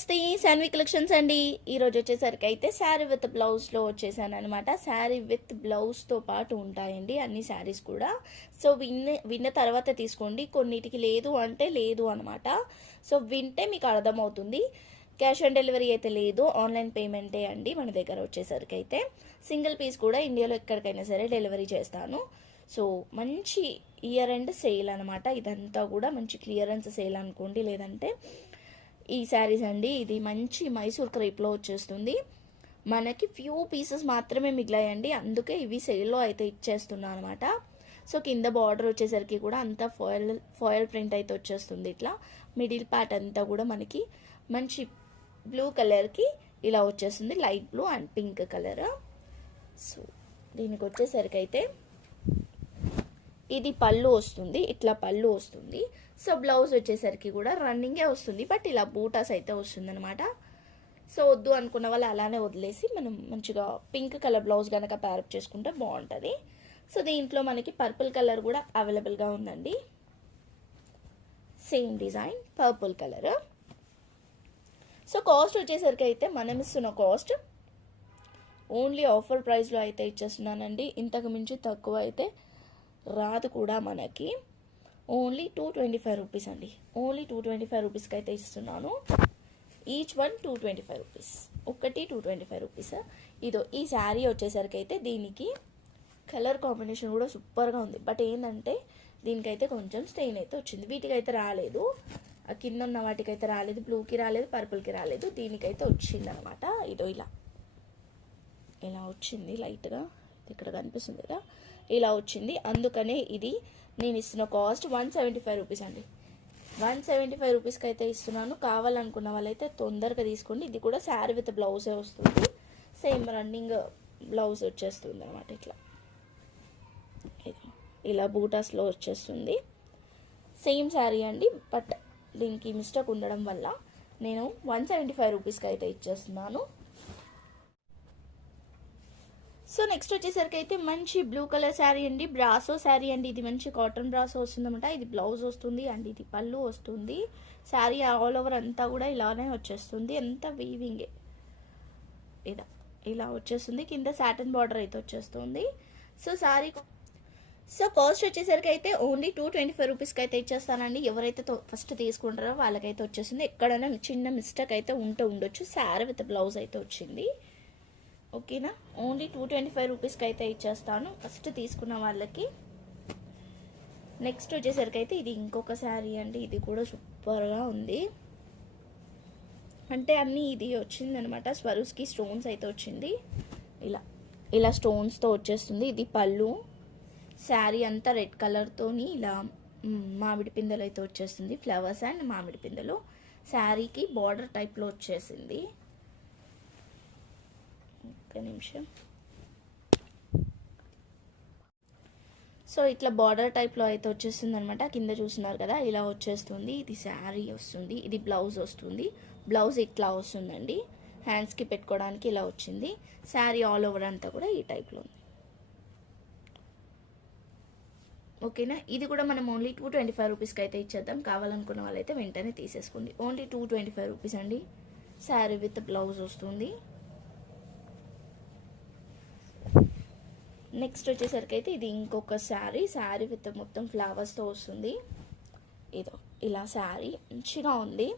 నమస్తే శాన్వి కలెక్షన్స్ అండి. ఈరోజు వచ్చేసరికి అయితే శారీ విత్ బ్లౌజ్లో వచ్చేసాను అనమాట శారీ విత్ బ్లౌజ్తో పాటు ఉంటాయండి అన్ని శారీస్ కూడా. సో విన్న విన్న తర్వాత తీసుకోండి. కొన్నిటికి లేదు అంటే లేదు అనమాట సో వింటే మీకు అర్థమవుతుంది. క్యాష్ ఆన్ డెలివరీ అయితే లేదు. ఆన్లైన్ పేమెంటే అండి మన దగ్గర వచ్చేసరికి అయితే. సింగిల్ పీస్ కూడా ఇండియాలో ఎక్కడికైనా సరే డెలివరీ చేస్తాను. సో మంచి ఇయర్ అండ్ సేల్ అనమాట ఇదంతా కూడా మంచి క్లియరెన్స్ సేల్ అనుకోండి. లేదంటే ఈ శారీస్ అండి. ఇది మంచి మైసూర్ క్రేప్లో వచ్చేస్తుంది. మనకి ఫ్యూ పీసెస్ మాత్రమే మిగిలాయండి. అందుకే ఇవి సేల్లో అయితే ఇచ్చేస్తున్నాను అనమాట సో కింద బార్డర్ వచ్చేసరికి కూడా అంతా ఫాయిల్ ఫాయిల్ ప్రింట్ అయితే వచ్చేస్తుంది ఇట్లా. మిడిల్ పార్ట్ అంతా కూడా మనకి మంచి బ్లూ కలర్కి ఇలా వచ్చేస్తుంది. Light blue and pink colour so దీనికి వచ్చేసరికి అయితే ఇది పళ్ళు వస్తుంది ఇట్లా పళ్ళు వస్తుంది. సో బ్లౌజ్ వచ్చేసరికి కూడా రన్నింగే వస్తుంది బట్ ఇలా బూటాస్ అయితే వస్తుంది అనమాట సో వద్దు అనుకున్న వాళ్ళు అలానే వదిలేసి మనం మంచిగా పింక్ కలర్ బ్లౌజ్ కనుక ప్యారప్ చేసుకుంటే బాగుంటుంది. సో దీంట్లో మనకి పర్పుల్ కలర్ కూడా అవైలబుల్గా ఉందండి. Same design purple colour so cost వచ్చేసరికి అయితే మనం ఇస్తున్న కాస్ట్ ఓన్లీ ఆఫర్ ప్రైస్లో అయితే ఇచ్చేస్తున్నానండి. ఇంతకు మించి తక్కువ అయితే రాదు కూడా మనకి. Only two twenty five rupees అండి. ఓన్లీ టూ ట్వంటీ ఫైవ్ రూపీస్కి అయితే ఇస్తున్నాను. Each one two twenty five rupees ఒకటి టూ ట్వంటీ ఫైవ్ రూపీస్ ఇదో ఈ శారీ వచ్చేసరికి అయితే దీనికి కలర్ కాంబినేషన్ కూడా సూపర్గా ఉంది. బట్ ఏంటంటే దీనికైతే కొంచెం స్టెయిన్ అయితే వచ్చింది. వీటికైతే రాలేదు. ఆ కింద ఉన్న వాటికైతే రాలేదు. బ్లూకి రాలేదు పర్పుల్కి రాలేదు. దీనికైతే వచ్చింది అనమాట ఇదో ఇలా. ఇలా వచ్చింది లైట్గా. ఇక్కడ కనిపిస్తుంది కదా. ఇలా వచ్చింది. అందుకనే ఇది నేను ఇస్తున్న cost one seventy five rupees అండి. వన్ సెవెంటీ ఫైవ్ రూపీస్కి అయితే ఇస్తున్నాను. కావాలనుకున్న వాళ్ళైతే తొందరగా తీసుకోండి. ఇది కూడా శారీ విత్ బ్లౌజే వస్తుంది. సేమ్ రన్నింగ్ బ్లౌజ్ వచ్చేస్తుంది అనమాట ఇట్లా. ఇది. ఇలా బూటాస్లో వచ్చేస్తుంది. సేమ్ శారీ అండి బట్ దీనికి మిస్టేక్ ఉండడం వల్ల నేను వన్ సెవెంటీ ఫైవ్ రూపీస్కి అయితే ఇచ్చేస్తున్నాను. సో నెక్స్ట్ వచ్చేసరికి అయితే మంచి బ్లూ కలర్ శారీ అండి. బ్రాసో శారీ అండి. ఇది మంచి కాటన్ బ్రాసో వస్తుందన్నమాట. ఇది బ్లౌజ్ వస్తుంది అండ్ ఇది పళ్ళు వస్తుంది. శారీ ఆల్ ఓవర్ అంతా కూడా ఇలానే వచ్చేస్తుంది. ఎంత వీవింగే ఇలా ఇలా వచ్చేస్తుంది. కింద సాటన్ బార్డర్ అయితే వచ్చేస్తుంది. సో శారీ సో కాస్ట్ వచ్చేసరికి అయితే ఓన్లీ టూ ట్వంటీ ఫైవ్ రూపీస్కి అయితే ఇచ్చేస్తానండి. ఎవరైతే ఫస్ట్ తీసుకుంటారో వాళ్ళకైతే వచ్చేసింది ఎక్కడైనా చిన్న మిస్టేక్ అయితే ఉంటూ ఉండొచ్చు. శారీ విత్ బ్లౌజ్ అయితే వచ్చింది. ఓకేనా? ఓన్లీ టూ ట్వంటీ ఫైవ్ రూపీస్కి అయితే ఇచ్చేస్తాను. ఫస్ట్ తీసుకున్న వాళ్ళకి. నెక్స్ట్ వచ్చేసరికి అయితే ఇది ఇంకొక శారీ అండి. ఇది కూడా సూపర్గా ఉంది. అంటే అన్నీ ఇది వచ్చింది అనమాట స్వరూస్కి స్టోన్స్ అయితే వచ్చింది. ఇలా ఇలా స్టోన్స్తో వచ్చేస్తుంది. ఇది పళ్ళు. శారీ అంతా రెడ్ కలర్తోని ఇలా మామిడి పిందెలు అయితే వచ్చేస్తుంది. ఫ్లవర్స్ అండ్ మామిడి పిందెలు. శారీకి బార్డర్ టైప్లో వచ్చేసింది. ఒక్క నిమిషం. సో ఇట్లా బార్డర్ టైప్లో అయితే వచ్చేస్తుంది అనమాట కింద చూస్తున్నారు కదా ఇలా వచ్చేస్తుంది. ఇది శారీ వస్తుంది ఇది బ్లౌజ్ వస్తుంది. బ్లౌజ్ ఇట్లా వస్తుందండి. హ్యాండ్స్కి పెట్టుకోవడానికి ఇలా వచ్చింది. శారీ ఆల్ ఓవర్ అంతా కూడా ఈ టైప్లో ఉంది. ఓకేనా? ఇది కూడా మనం ఓన్లీ టూ ట్వంటీ ఫైవ్ రూపీస్కి అయితే ఇచ్చేద్దాం. కావాలనుకున్న వాళ్ళైతే వెంటనే తీసేసుకోండి. Only two twenty five rupees అండి. శారీ విత్ బ్లౌజ్ వస్తుంది. నెక్స్ట్ వచ్చేసరికి అయితే ఇది ఇంకొక శారీ. శారీ విత్ మొత్తం ఫ్లవర్స్తో వస్తుంది. ఇదో ఇలా శారీ. మంచిగా ఉంది.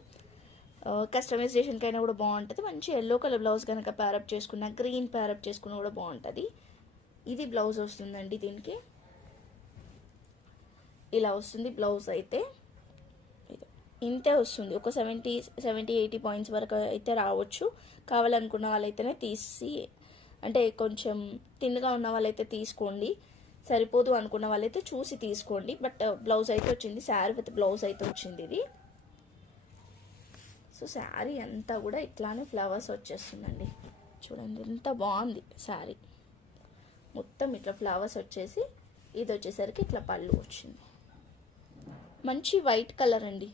కస్టమైజేషన్కి అయినా కూడా బాగుంటుంది. మంచి ఎల్లో కలర్ బ్లౌజ్ కనుక ప్యారప్ చేసుకున్న గ్రీన్ ప్యారప్ చేసుకున్న కూడా బాగుంటుంది. ఇది బ్లౌజ్ వస్తుందండి దీనికి. ఇలా వస్తుంది బ్లౌజ్ అయితే. ఇంతే వస్తుంది. ఒక సెవెంటీ సెవెంటీ ఎయిటీ పాయింట్స్ వరకు అయితే రావచ్చు. కావాలనుకున్న వాళ్ళైతేనే తీసి అంటే కొంచెం తిన్నగా ఉన్న వాళ్ళైతే తీసుకోండి సరిపోదు అనుకున్న వాళ్ళైతే చూసి తీసుకోండి. బట్ uh, బ్లౌజ్ అయితే వచ్చింది శారీ విత్ బ్లౌజ్ అయితే వచ్చింది ఇది. సో శారీ అంతా కూడా ఇట్లానే ఫ్లవర్స్ వచ్చేస్తుందండి. చూడండి ఎంత బాగుంది శారీ. మొత్తం ఇట్లా ఫ్లవర్స్ వచ్చేసి ఇది వచ్చేసరికి ఇట్లా పళ్ళు వచ్చింది. మంచి వైట్ కలర్ అండి.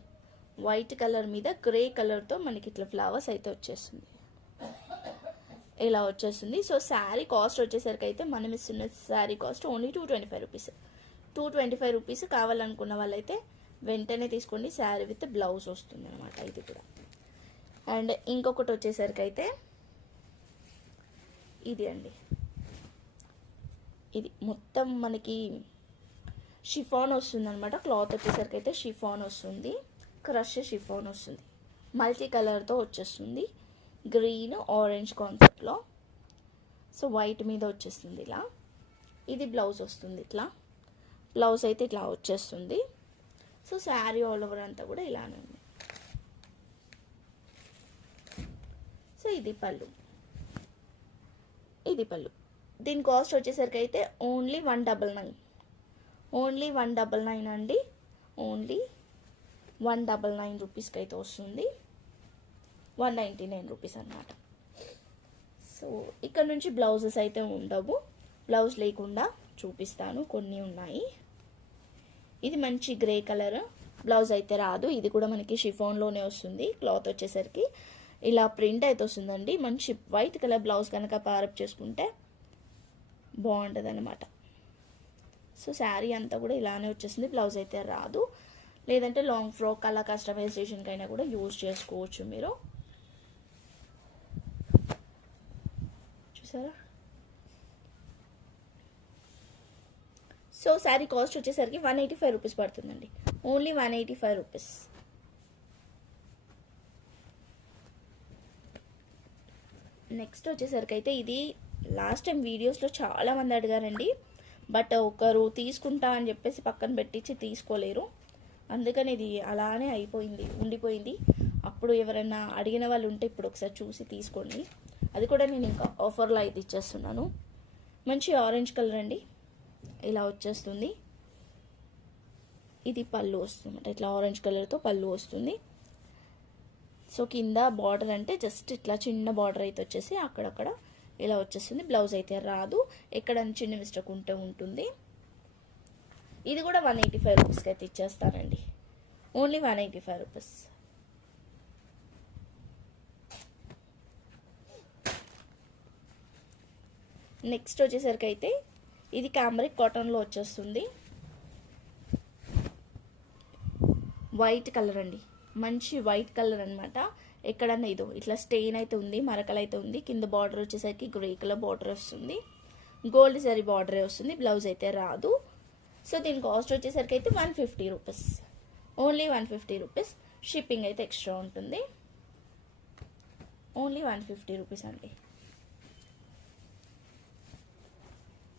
వైట్ కలర్ మీద గ్రే కలర్తో మనకి ఇట్లా ఫ్లవర్స్ అయితే వచ్చేస్తుంది ఇలా వచ్చేస్తుంది. సో శారీ కాస్ట్ వచ్చేసరికి అయితే మనం ఇస్తున్న sari cost only two twenty five rupees two twenty five rupees కావాలనుకున్న వాళ్ళైతే వెంటనే తీసుకోండి. శారీ విత్ బ్లౌజ్ వస్తుంది అనమాట ఇది కూడా. అండ్ ఇంకొకటి వచ్చేసరికి అయితే ఇది అండి. ఇది మొత్తం మనకి షిఫాన్ వస్తుంది అనమాట క్లాత్ వచ్చేసరికి అయితే షిఫాన్ వస్తుంది. క్రష్ షిఫాన్ వస్తుంది. మల్టీ కలర్తో వచ్చేస్తుంది. గ్రీన్ ఆరెంజ్ కాన్సెప్ట్లో సో వైట్ మీద వచ్చేస్తుంది ఇలా. ఇది బ్లౌజ్ వస్తుంది ఇట్లా. బ్లౌజ్ అయితే ఇట్లా వచ్చేస్తుంది. సో శారీ ఆల్ ఓవర్ అంతా కూడా ఇలానే ఉంది. సో ఇది పళ్ళు. ఇది పళ్ళు. దీని కాస్ట్ వచ్చేసరికి అయితే only one double nine only one double nine అండి. ఓన్లీ వన్ డబల్ నైన్ రూపీస్కి అయితే వస్తుంది. వన్ నైంటీ నైన్ రూపీస్ అనమాట సో ఇక్కడ నుంచి బ్లౌజెస్ అయితే ఉండవు. బ్లౌజ్ లేకుండా చూపిస్తాను. కొన్ని ఉన్నాయి. ఇది మంచి గ్రే కలర్. బ్లౌజ్ అయితే రాదు. ఇది కూడా మనకి షిఫోన్లోనే వస్తుంది. క్లాత్ వచ్చేసరికి ఇలా ప్రింట్ అయితే వస్తుందండి. మంచి వైట్ కలర్ బ్లౌజ్ కనుక పారప్ చేసుకుంటే బాగుంటుంది అనమాట సో శారీ అంతా కూడా ఇలానే వచ్చేసింది. బ్లౌజ్ అయితే రాదు. లేదంటే లాంగ్ ఫ్రాక్ అలా కస్టమైజేషన్కి అయినా కూడా యూజ్ చేసుకోవచ్చు మీరు. చూసారా? సో శారీ కాస్ట్ వచ్చేసరికి వన్ ఎయిటీ ఫైవ్ రూపీస్ పడుతుందండి. Only one eighty five rupees next వచ్చేసరికి అయితే ఇది లాస్ట్ టైం వీడియోస్లో చాలామంది అడిగారండి. బట్ ఒకరు తీసుకుంటా అని చెప్పేసి పక్కన పెట్టించి తీసుకోలేరు. అందుకని ఇది అలానే అయిపోయింది ఉండిపోయింది. అప్పుడు ఎవరైనా అడిగిన వాళ్ళు ఉంటే ఇప్పుడు ఒకసారి చూసి తీసుకోండి. అది కూడా నేను ఇంకా ఆఫర్లో అయితే ఇచ్చేస్తున్నాను. మంచి ఆరెంజ్ కలర్ అండి. ఇలా వచ్చేస్తుంది. ఇది పళ్ళు వస్తుంది ఇట్లా ఆరెంజ్ కలర్తో పళ్ళు వస్తుంది. సో కింద బార్డర్ అంటే జస్ట్ ఇట్లా చిన్న బార్డర్ అయితే వచ్చేసి అక్కడక్కడ ఇలా వచ్చేస్తుంది. బ్లౌజ్ అయితే రాదు. ఎక్కడ చిన్న మిస్టేక్ ఉంటే ఉంటుంది. ఇది కూడా వన్ ఎయిటీ ఫైవ్ రూపీస్కి అయితే ఇచ్చేస్తానండి. Only one eighty five rupees next వచ్చేసరికి అయితే ఇది కాంబ్రిక్ కాటన్లో వచ్చేస్తుంది. వైట్ కలర్ అండి. మంచి వైట్ కలర్ అనమాట ఎక్కడన్నా ఇదో ఇట్లా స్టెయిన్ అయితే ఉంది మరకలు అయితే ఉంది కింద బార్డర్ వచ్చేసరికి గ్రే కలర్ బార్డర్ వస్తుంది. గోల్డ్ సరీ బార్డరే వస్తుంది బ్లౌజ్ అయితే రాదు. సో దీని కాస్ట్ వచ్చేసరికి అయితే one fifty rupees only one fifty rupees shipping అయితే ఎక్స్ట్రా ఉంటుంది. ఓన్లీ వన్ ఫిఫ్టీ రూపీస్ అండి.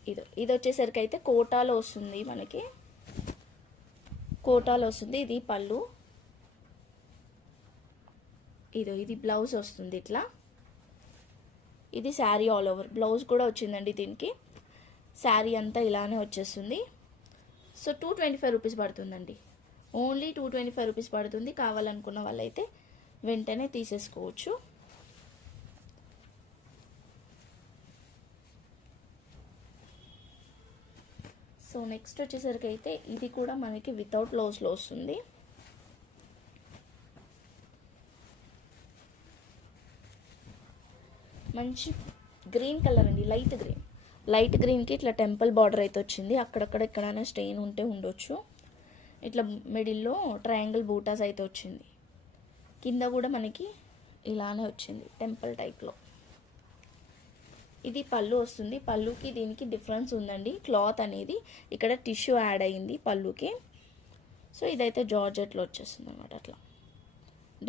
ఇది ఇది వచ్చేసరికి అయితే కోటాలో వస్తుంది మనకి. కోటాలో వస్తుంది ఇది పళ్ళు. ఇదో ఇది బ్లౌజ్ వస్తుంది ఇట్లా. ఇది శారీ ఆల్ ఓవర్ బ్లౌజ్ కూడా వచ్చిందండి దీనికి. శారీ అంతా ఇలానే వచ్చేస్తుంది. So two twenty five rupees పడుతుందండి. Only two twenty five rupees పడుతుంది. కావాలనుకున్న వాళ్ళైతే వెంటనే తీసేసుకోవచ్చు. సో నెక్స్ట్ వచ్చేసరికి అయితే ఇది కూడా మనకి వితౌట్ లోస్లో వస్తుంది. మంచి గ్రీన్ కలర్ అండి లైట్ గ్రీన్ లైట్ గ్రీన్కి ఇట్లా టెంపుల్ బార్డర్ అయితే వచ్చింది. అక్కడక్కడ ఎక్కడైనా స్టెయిన్ ఉంటే ఉండొచ్చు. ఇట్లా మిడిల్లో ట్రయాంగిల్ బూటాస్ అయితే వచ్చింది. కింద కూడా మనకి ఇలానే వచ్చింది టెంపుల్ టైప్లో ఇది పళ్ళు వస్తుంది. పళ్ళుకి దీనికి డిఫరెన్స్ ఉందండి. క్లాత్ అనేది ఇక్కడ టిష్యూ యాడ్ అయ్యింది పళ్ళుకి. సో ఇదైతే జార్జెట్లో వచ్చేస్తుంది అనమాట అట్లా.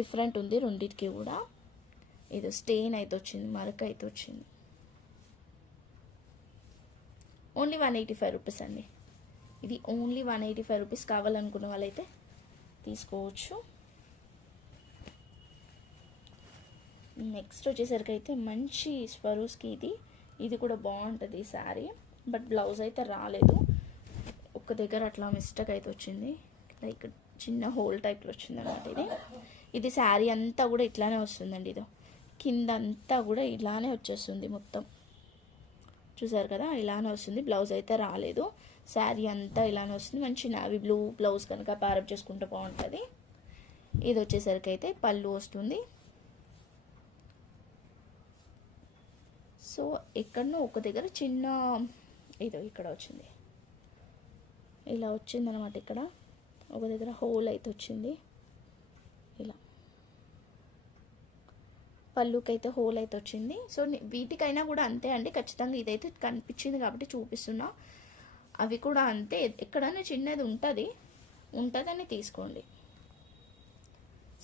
డిఫరెంట్ ఉంది రెండింటికి కూడా. ఇది స్టెయిన్ అయితే వచ్చింది మరక అయితే వచ్చింది. Only one eighty five rupees అండి. ఇది only one eighty five rupees కావాలనుకున్న వాళ్ళైతే తీసుకోవచ్చు. నెక్స్ట్ వచ్చేసరికి అయితే మంచి స్వరూస్కి ఇది. ఇది కూడా బాగుంటుంది ఈ శారీ. బట్ బ్లౌజ్ అయితే రాలేదు. ఒక దగ్గర అట్లా మిస్టేక్ అయితే వచ్చింది. లైక్ చిన్న హోల్ టైప్లో వచ్చింది అనమాట ఇది. ఇది శారీ అంతా కూడా ఇట్లానే వస్తుందండి ఇది. కింద అంతా కూడా ఇలానే వచ్చేస్తుంది మొత్తం. చూసారు కదా? ఇలానే వస్తుంది. బ్లౌజ్ అయితే రాలేదు. శారీ అంతా ఇలానే వస్తుంది. మంచి నావీ బ్లూ బ్లౌజ్ కనుక ప్యారప్ చేసుకుంటే బాగుంటుంది. ఇది వచ్చేసరికి అయితే పళ్ళు వస్తుంది. సో ఎక్కడనో ఒక దగ్గర చిన్న ఏదో ఇక్కడ వచ్చింది. ఇలా వచ్చింది అనమాట ఇక్కడ. ఒక దగ్గర హోల్ అయితే వచ్చింది. ఇలా. పళ్ళుకైతే హోల్ అయితే వచ్చింది. సో వీటికైనా కూడా అంతే అండి. ఖచ్చితంగా ఇదైతే కనిపించింది కాబట్టి చూపిస్తున్నా. అవి కూడా అంతే. ఎక్కడైనా చిన్నది ఉంటుంది. ఉంటుందని తీసుకోండి.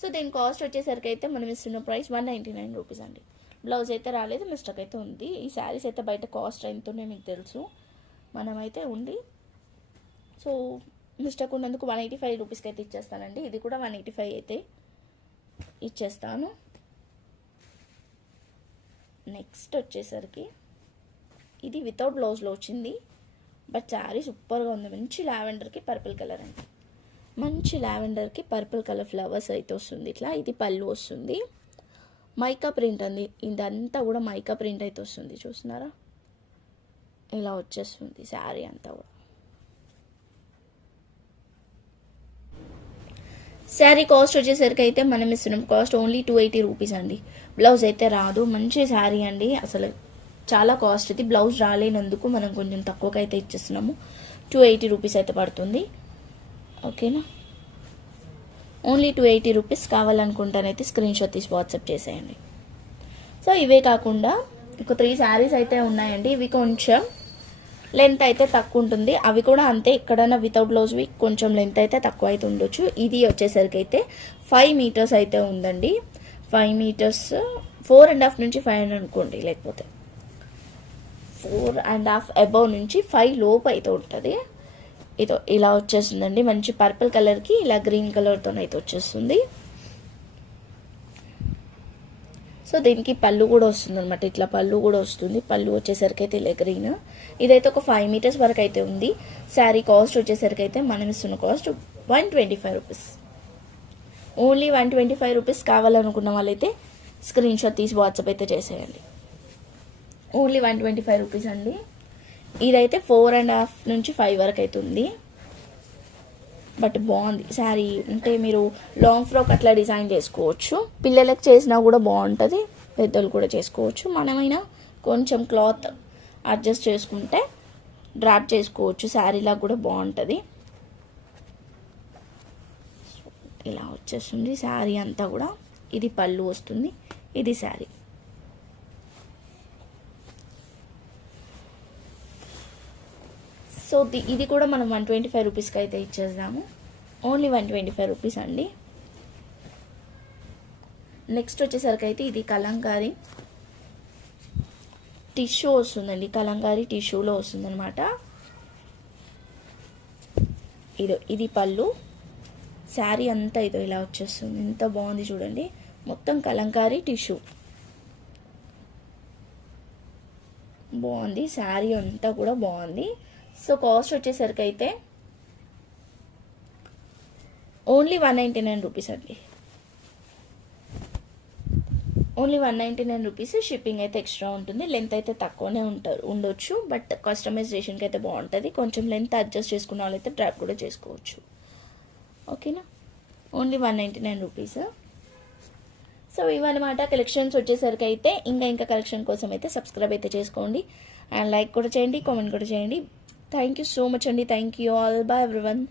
సో దీని కాస్ట్ వచ్చేసరికి అయితే మనం ఇస్తున్న price one ninety nine rupees అండి. బ్లౌజ్ అయితే రాలేదు మిస్టేక్ అయితే ఉంది. ఈ శారీస్ అయితే బయట కాస్ట్ ఎంతనే మీకు తెలుసు. మనమైతే ఉంది సో మిస్టేక్ ఉన్నందుకు వన్ ఎయిటీ ఫైవ్ రూపీస్కి అయితే ఇచ్చేస్తానండి. ఇది కూడా వన్ ఎయిటీ ఫైవ్ అయితే ఇచ్చేస్తాను. నెక్స్ట్ వచ్చేసరికి ఇది వితౌట్ బ్లౌజ్లో వచ్చింది. బట్ శారీ సూపర్గా ఉంది. మంచి లావెండర్కి పర్పుల్ కలర్ అండి. మంచి లావెండర్కి పర్పుల్ కలర్ ఫ్లవర్స్ అయితే వస్తుంది. ఇట్లా ఇది పళ్ళు వస్తుంది. మైకా ప్రింట్ అంది. ఇదంతా కూడా మైకా ప్రింట్ అయితే వస్తుంది చూస్తున్నారా ఇలా వచ్చేస్తుంది శారీ అంతా కూడా. శారీ కాస్ట్ వచ్చేసరికి అయితే మనం ఇస్తున్నాం cost only two eighty rupees అండి. బ్లౌజ్ అయితే రాదు. మంచి శారీ అండి. అసలు చాలా కాస్ట్ ఇది. బ్లౌజ్ రాలేనందుకు మనం కొంచెం తక్కువకైతే అయితే ఇచ్చేస్తున్నాము. టూ ఎయిటీ రూపీస్ అయితే పడుతుంది. ఓకేనా? ఓన్లీ టూ ఎయిటీ రూపీస్ కావాలనుకుంటానైతే స్క్రీన్ షాట్ తీసి వాట్సాప్ చేసేయండి. సో ఇవే కాకుండా ఒక త్రీ శారీస్ అయితే ఉన్నాయండి. ఇవి కొంచెం లెంత్ అయితే తక్కువ ఉంటుంది. అవి కూడా అంతే ఎక్కడైనా వితౌట్ బ్లౌజ్వి కొంచెం లెంత్ అయితే తక్కువ అయితే ఉండొచ్చు. ఇది వచ్చేసరికి అయితే ఫైవ్ మీటర్స్ అయితే ఉందండి. Five metres four and half నుంచి ఫైవ్ అని అనుకోండి లేకపోతే. ఫోర్ అండ్ హాఫ్ అబౌవ్ నుంచి ఫైవ్ లోపు అయితే ఉంటుంది. ఇదో ఇలా వచ్చేస్తుందండి. మంచి పర్పుల్ కలర్కి ఇలా గ్రీన్ కలర్తో అయితే వచ్చేస్తుంది. సో దీనికి పళ్ళు కూడా వస్తుంది అనమాట ఇట్లా పళ్ళు కూడా వస్తుంది. పళ్ళు వచ్చేసరికి అయితే ఇలా గ్రీన్. ఇదైతే ఒక ఫైవ్ మీటర్స్ వరకు అయితే ఉంది. శారీ కాస్ట్ వచ్చేసరికి అయితే మనం ఇస్తున్న cost one twenty five rupees. Only one twenty five rupees కావాలనుకున్న వాళ్ళైతే స్క్రీన్ షాట్ తీసి వాట్సాప్ అయితే చేసేయండి. Only one twenty five rupees అండి. ఇదైతే ఫోర్ అండ్ హాఫ్ నుంచి ఫైవ్ వరకు అయితే ఉంది బట్ బాగుంది. శారీ అంటే మీరు లాంగ్ ఫ్రాక్ అట్లా డిజైన్ చేసుకోవచ్చు. పిల్లలకు చేసినా కూడా బాగుంటుంది. పెద్దలు కూడా చేసుకోవచ్చు. మనమైనా కొంచెం క్లాత్ అడ్జస్ట్ చేసుకుంటే డ్రాప్ చేసుకోవచ్చు. శారీలా కూడా బాగుంటుంది. ఇలా వచ్చేస్తుంది శారీ అంతా కూడా. ఇది పళ్ళు వస్తుంది. ఇది శారీ. సో ఇది కూడా మనం వన్ ట్వంటీ ఫైవ్ రూపీస్కి అయితే ఇచ్చేద్దాము. Only one twenty five rupees అండి. నెక్స్ట్ వచ్చేసరికి అయితే ఇది కలంకారీ టిష్యూ వస్తుందండి. కలంకారీ టిష్యూలో వస్తుందన్నమాట. ఇది ఇది పళ్ళు. శారీ అంతా ఇదో ఇలా వచ్చేస్తుంది. ఎంత బాగుంది చూడండి. మొత్తం కలంకారీ టిష్యూ. బాగుంది. శారీ అంతా కూడా బాగుంది. సో కాస్ట్ వచ్చేసరికి అయితే only one ninety nine rupees అండి. Only one ninety nine rupees shipping అయితే ఎక్స్ట్రా ఉంటుంది. లెంత్ అయితే తక్కువనే ఉంటారు ఉండొచ్చు. బట్ కస్టమైజేషన్కి అయితే బాగుంటుంది. కొంచెం లెంత్ అడ్జస్ట్ చేసుకున్న వాళ్ళైతే డ్రాప్ కూడా చేసుకోవచ్చు. ఓకేనా? Only one ninety nine rupees. So ఇవన్నమాట కలెక్షన్స్ వచ్చేసరికి అయితే ఇంకా ఇంకా కలెక్షన్ కోసం అయితే సబ్స్క్రైబ్ అయితే చేసుకోండి. అండ్ లైక్ కూడా చేయండి కామెంట్ కూడా చేయండి. Thank you so much, Andy. Thank you all. Bye, everyone.